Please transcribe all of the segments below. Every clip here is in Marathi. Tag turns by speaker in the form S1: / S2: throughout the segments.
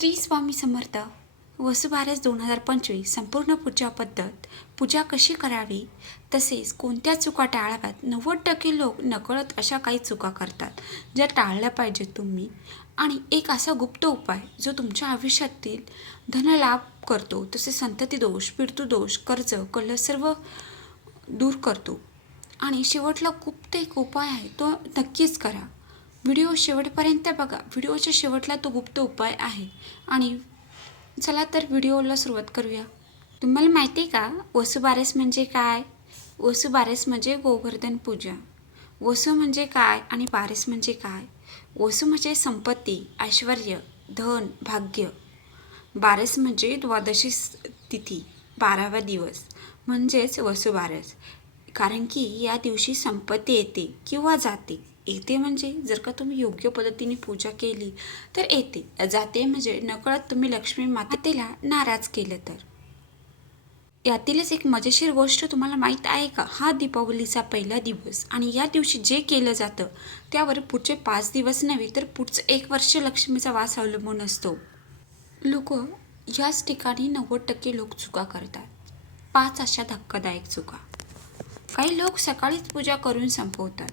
S1: श्री स्वामी समर्थ वसुबारस दोन हजार पंचवीस संपूर्ण पूजा पद्धत पूजा कशी करावी तसेच कोणत्या चुका टाळाव्यात नव्वद टक्के लोक नकळत अशा काही चुका करतात ज्या टाळल्या पाहिजेत तुम्ही. आणि एक असा गुप्त उपाय जो तुमच्या आयुष्यातील धनलाभ करतो तसे संतती दोष पिरतू दोष कर्ज कल सर्व दूर करतो. आणि शेवटला गुप्त एक उपाय आहे तो नक्कीच करा. व्हिडिओ शेवटपर्यंत बघा. व्हिडिओच्या शेवटला तो गुप्त उपाय आहे. आणि चला तर व्हिडिओला सुरुवात करूया. तुम्हाला माहिती आहे का? वसुबारस म्हणजे काय? वसुबारस म्हणजे गोवर्धन पूजा. वसू म्हणजे काय आणि बारस म्हणजे काय? वसू म्हणजे संपत्ती ऐश्वर धन भाग्य. बारस म्हणजे द्वादशी तिथी बारावा दिवस. म्हणजेच वसुबारस कारण की या दिवशी संपत्ती येते किंवा जाते. येते म्हणजे? जर का तुम्ही योग्य पद्धतीने पूजा केली तर येते. जाते म्हणजे नकळत तुम्ही लक्ष्मी मातेला नाराज केलं तर. यातीलच एक मजेशीर गोष्ट तुम्हाला माहीत आहे का? हा दीपावलीचा पहिला दिवस आणि या दिवशी जे केलं जातं त्यावर पुढचे पाच दिवस नव्हे तर पुढचं एक वर्ष लक्ष्मीचा वास अवलंबून असतो. लोक याच ठिकाणी नव्वद टक्के लोक चुका करतात. पाच अशा धक्कादायक चुका. काही लोक सकाळीच पूजा करून संपवतात.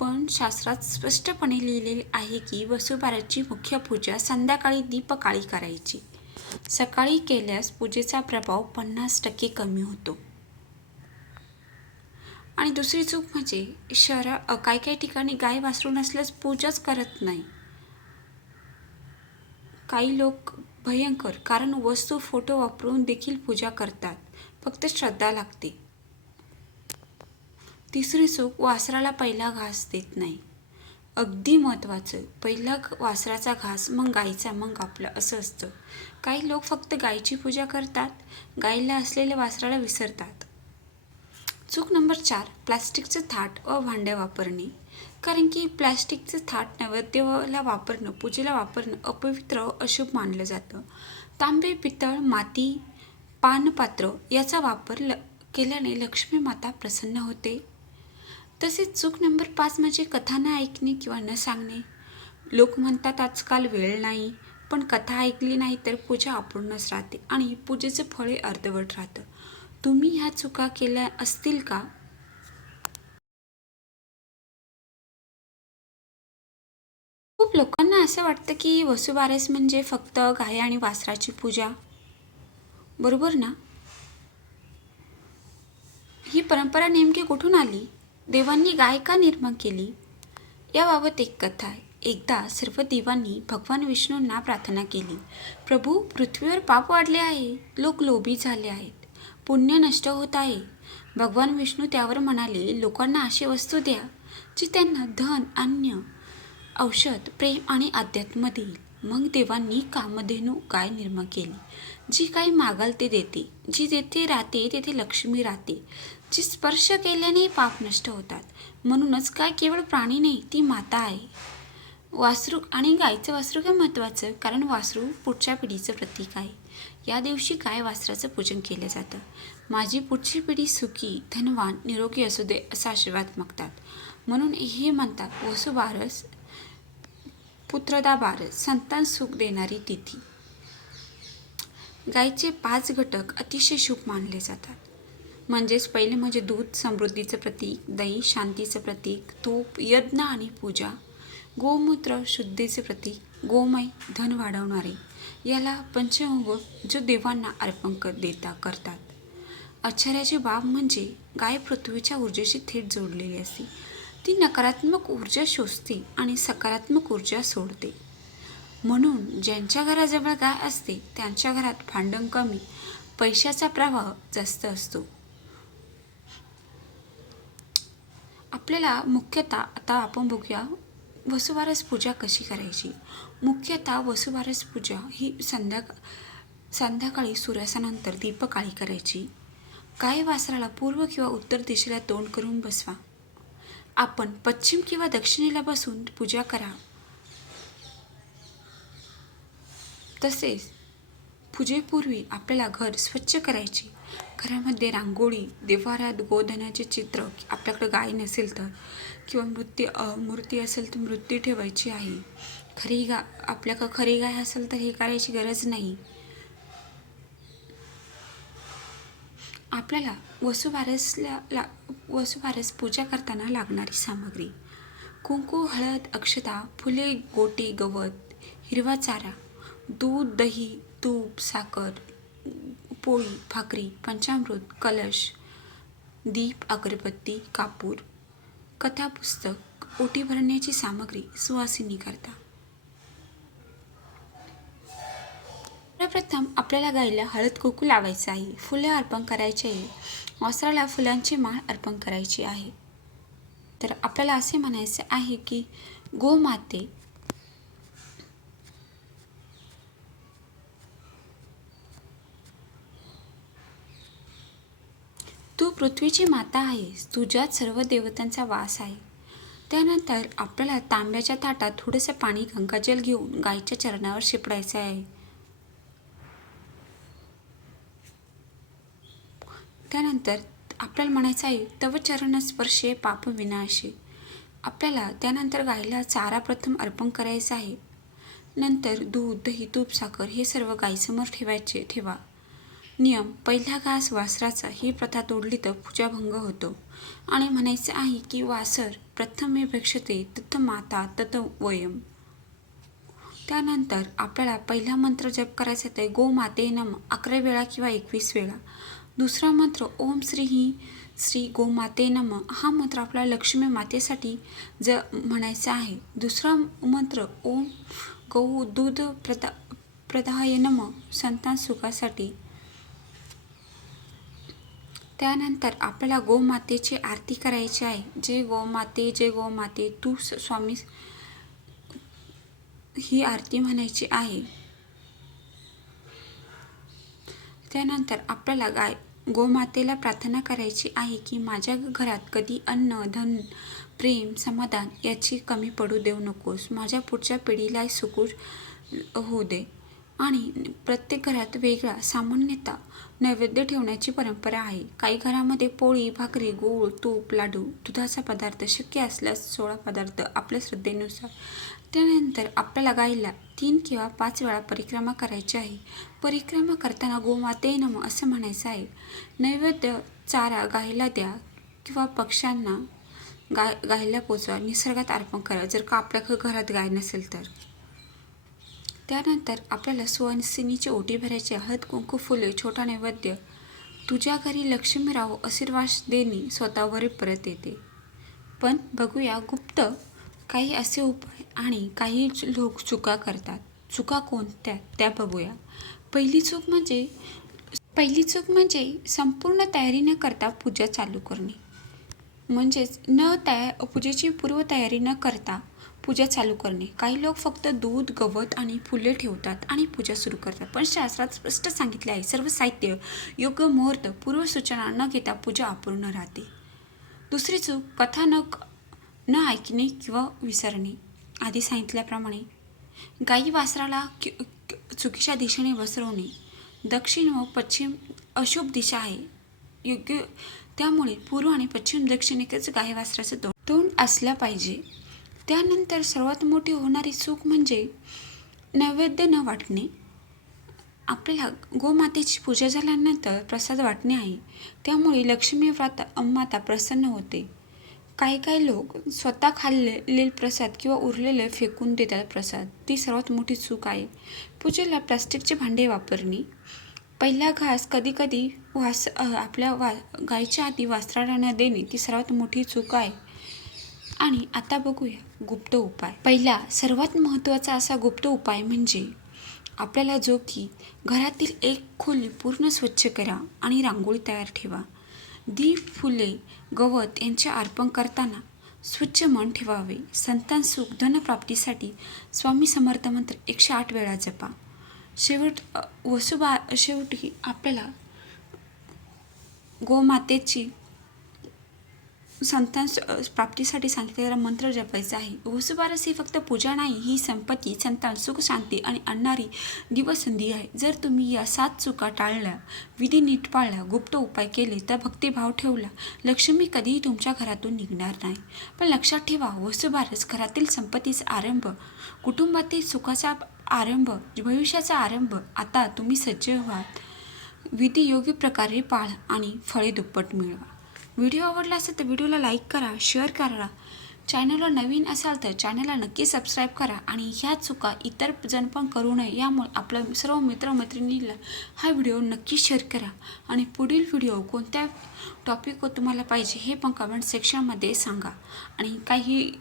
S1: पण शास्त्रात स्पष्टपणे लिहिलेले आहे की वसुबाराची मुख्य पूजा संध्याकाळी दीपकाळी करायची. सकाळी केल्यास पूजेचा प्रभाव पन्नास टक्के कमी होतो. आणि दुसरी चूक म्हणजे शहरा काही काही ठिकाणी गाय वासरू नसल्यास पूजाच करत नाही. काही लोक भयंकर कारण वस्तू फोटो वापरून देखील पूजा करतात. फक्त श्रद्धा लागते. तिसरी चूक वासराला पहिला घास देत नाही. अगदी महत्त्वाचं पहिला वासराचा घास मग गाईचा मग आपलं असं असतं. काही लोक फक्त गाईची पूजा करतात गाईला असलेल्या वासराला विसरतात. चूक नंबर चार प्लास्टिकचं थाट व भांडे वापरणे. कारण की प्लास्टिकचं थाट नैवेद्याला वापरणं पूजेला वापरणं अपवित्र व अशुभ मानलं जातं. तांबे पितळ माती पानपात्र याचा वापर ल केल्याने लक्ष्मी माता प्रसन्न होते. तसेच चूक नंबर पाच म्हणजे कथा न ऐकणे किंवा न सांगणे. लोक म्हणतात आजकाल वेळ नाही पण कथा ऐकली नाही तर पूजा अपूर्णच राहते आणि पूजेचं फळ हे अर्धवट राहतं. तुम्ही ह्या चुका केल्या असतील का? खूप लोकांना असं वाटतं की वसुबारस म्हणजे फक्त गाय आणि वासराची पूजा. बरोबर ना? ही परंपरा नेमकी कुठून आली? देवांनी गाय का निर्माण केली. याबाबत एक कथा. आहे एकदा सर्व देवांनी भगवान विष्णूंना प्रार्थना केली. प्रभू पृथ्वीवर पाप वाढले आहे. लोक लोभी झाले आहेत. पुण्य नष्ट होत आहे. भगवान विष्णू त्यावर म्हणाले लोकांना अशी वस्तू द्या जी त्यांना धन अन्य औषध प्रेम आणि अध्यात्म देईल. मग देवांनी कामधेनू गाय निर्माण केली. जी काही मागाल ते देते जी जेथे राहते तेथे लक्ष्मी राहते. जी स्पर्श केल्याने पाप नष्ट होतात. म्हणूनच काय केवळ प्राणी नाही ती माता आहे. वासरू आणि गायचं वासरू काय महत्त्वाचं कारण वासरू पुढच्या पिढीचं प्रतीक आहे. या दिवशी गाय वासराचं पूजन केलं जातं? माझी पुढची पिढी सुखी धनवान निरोगी असू दे असा आशीर्वाद मागतात. म्हणून हे म्हणतात वसुबारस पुत्रदा बारस संतान सुख देणारी तिथी. गायीचे पाच घटक अतिशय शुभ मानले जातात. म्हणजेच पहिले म्हणजे दूध समृद्धीचं प्रतीक दही शांतीचं प्रतीक तूप यज्ञ आणि पूजा. गोमूत्र शुद्धीचे प्रतीक गोमय धन वाढवणारे. याला पंचअंग जो देवांना अर्पण कर देता करतात. आश्चर्याची बाब म्हणजे गाय पृथ्वीच्या ऊर्जेशी थेट जोडलेली असते. ती नकारात्मक ऊर्जा शोषते आणि सकारात्मक ऊर्जा सोडते. म्हणून ज्यांच्या घराजवळ गाय असते त्यांच्या घरात भांडण कमी पैशाचा प्रवाह जास्त असतो. आपल्याला मुख्यतः आता आपण बघूया वसुबारस पूजा कशी करायची. मुख्यतः वसुबारस पूजा ही संध्याका संध्याकाळी सूर्यास्तानंतर दीपकाळी करायची. गाय वासराला पूर्व किंवा उत्तर दिशेला तोंड करून बसवा. आपण पश्चिम किंवा दक्षिणेला बसून पूजा करा. तसेच पूजेपूर्वी आपल्याला घर स्वच्छ करायचे. घरामध्ये रांगोळी देवारात गोधनाचे चित्र आपल्याकडे गाय नसेल तर किंवा मृत्यू मूर्ती असेल तर मूर्ती ठेवायची आहे. खरी गा आपल्याकडं खरी गाय असेल तर हे करायची गरज नाही. आपल्याला वसुबारसला ला वसुबारस पूजा करताना लागणारी सामग्री. कुंकू हळद अक्षता फुले गोटे गवत हिरवा चारा दूध दही तूप साखर पोळी भाकरी पंचामृत कलश दीप अगरबत्ती कापूर कथापुस्तक ओटी भरण्याची सामग्री सुवासिनी करता. सर्वप्रथम आपल्याला गाईला हळद कुकू लावायचं आहे. फुले अर्पण करायचे आहे. वस्त्राला फुलांची माळ अर्पण करायची आहे. तर आपल्याला असे म्हणायचे आहे की गोमाते पृथ्वीची माता आहेस. तुझ्यात सर्व देवतांचा वास आहे. त्यानंतर आपल्याला तांब्याच्या ताटात थोडंसं पाणी गंगाजल घेऊन गायीच्या चरणावर शिपडायचं आहे. त्यानंतर आपल्याला म्हणायचं आहे तव चरण स्पर्शे पाप विनाशे. आपल्याला त्यानंतर गायीला चारा प्रथम अर्पण करायचा आहे. नंतर दूध दही तूप साखर हे सर्व गायीसमोर ठेवायचे ठेवा. नियम पहिला घास वासराचा ही प्रथा तोडली तर पूजाभंग होतो. आणि म्हणायचं आहे की वासर प्रथम मे भक्षते तत माता तत वयम. त्यानंतर आपल्याला पहिला मंत्र जप करायचा आहे गो माते नम अकरा वेळा किंवा एकवीस वेळा. दुसरा मंत्र ओम श्री ही श्री गो माते नम हा मंत्र आपल्या लक्ष्मी मातेसाठी ज म्हणायचा आहे. दुसरा मंत्र ओम गौ दूध प्रदा प्रदाय नम संतान सुखासाठी त्यानंतर आपल्याला गोमातेची आरती करायची आहे. जे गोमाते जे गोमाते तू स्वामी ही आरती म्हणायची आहे. त्यानंतर आपल्याला गाय गोमातेला प्रार्थना करायची आहे की माझ्या घरात कधी अन्न धन प्रेम समाधान याची कमी पडू देऊ नकोस. माझ्या पुढच्या पिढीला सुकूर होऊ दे. आणि प्रत्येक घरात वेगळा सामान्यतः नैवेद्य ठेवण्याची परंपरा आहे. काही घरामध्ये पोळी भाकरी गूळ तूप लाडू दुधाचा पदार्थ शक्य असल्यास सोळा पदार्थ आपल्या श्रद्धेनुसार. त्यानंतर आपल्याला गायीला तीन किंवा पाच वेळा परिक्रमा करायची आहे. परिक्रमा करताना गोमाते नम असं म्हणायचं आहे. नैवेद्य चारा गायीला द्या किंवा पक्ष्यांना गाय गायीला पोचवा निसर्गात अर्पण करा. जर का आपल्या घरात गाय नसेल तर. त्यानंतर आपल्याला सुवासिनीची ओटी भरायची हळद कुंकू फुले छोटा नैवेद्य तुझ्या घरी लक्ष्मी राहो आशीर्वाद देणे स्वतःवर परत येते. पण बघूया गुप्त काही असे उपाय आणि काही लोक चुका करतात. चुका कोणत्या? त्या बघूया. पहिली चूक म्हणजे पहिली चूक म्हणजे संपूर्ण तयारी न करता पूजा चालू करणे. म्हणजेच न तया पूजेची पूर्वतयारी न करता पूजा चालू करणे. काही लोक फक्त दूध गवत आणि फुले ठेवतात आणि पूजा सुरू करतात. पण शास्त्रात स्पष्ट सांगितले आहे सर्व साहित्य योग्य मुहूर्त पूर्वसूचना न घेता पूजा अपूर्ण राहते. दुसरी चूक कथा न न ऐकणे किंवा विसरणे. आधी सांगितल्याप्रमाणे गाई वासराला चुकीच्या दिशेने वसरवणे. दक्षिण व पश्चिम अशुभ दिशा आहे. योग्य त्यामुळे पूर्व आणि पश्चिम दक्षिणेकच गाई वासराचं तोंड तोंड असलं पाहिजे. त्यानंतर सर्वात मोठी होणारी चूक म्हणजे नैवेद्य न वाटणे. आपल्या गोमातेची पूजा झाल्यानंतर प्रसाद वाटणे आहे. त्यामुळे लक्ष्मी व्रत माता प्रसन्न होते. काही काही लोक स्वतः खाल्लेले प्रसाद किंवा उरलेले फेकून देतात प्रसाद. ती सर्वात मोठी चूक आहे. पूजेला प्लास्टिकचे भांडे वापरणे. पहिला घास कधीकधी वास आपल्या वा गायीच्या आधी वासराला न देणे ती सर्वात मोठी चूक आहे. आणि आता बघूया. गुप्त उपाय. पहिला सर्वात महत्त्वाचा असा गुप्त उपाय म्हणजे आपल्याला जो की घरातील एक खोली पूर्ण स्वच्छ करा आणि रांगोळी तयार ठेवा. दीप फुले गवत यांचे अर्पण करताना स्वच्छ मन ठेवावे. संतान सुख धनप्राप्तीसाठी स्वामी समर्थ मंत्र एकशे आठ वेळा जपा. शेवट वसुबा शेवटी आपल्याला गोमातेची संतान प्राप्तीसाठी सांगितलेला मंत्र जपायचा आहे. वसुबारस ही फक्त पूजा नाही ही संपत्ती संतान सुख शांती आणि आणणारी दिवसंधी आहे. जर तुम्ही या सात चुका टाळल्या विधी नीट पाळल्या गुप्त उपाय केले तर भक्तिभाव ठेवला लक्ष्मी कधीही तुमच्या घरातून निघणार नाही. पण लक्षात ठेवा वसुबारस घरातील संपत्तीचा आरंभ कुटुंबातील सुखाचा आरंभ भविष्याचा आरंभ आता तुम्ही सज्ज व्हा. विधी योग्य प्रकारे पाळ आणि फळे दुप्पट मिळवा. व्हिडिओ आवडला असेल तर व्हिडिओला लाईक करा शेअर करा. चॅनलवर नवीन असाल तर चॅनलला नक्की सबस्क्राईब करा आणि ह्या चुका इतर जण पण करू नये. यामुळे आपल्या सर्व मित्रमैत्रिणीला हा व्हिडिओ नक्की शेअर करा. आणि पुढील व्हिडिओ कोणत्या टॉपिकवर तुम्हाला पाहिजे हे पण कमेंट सेक्शनमध्ये सांगा. आणि काही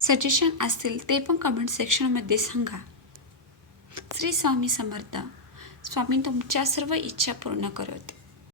S1: सजेशन असतील ते पण कमेंट सेक्शनमध्ये सांगा. श्री स्वामी समर्थ. स्वामी तुमच्या सर्व इच्छा पूर्ण करत.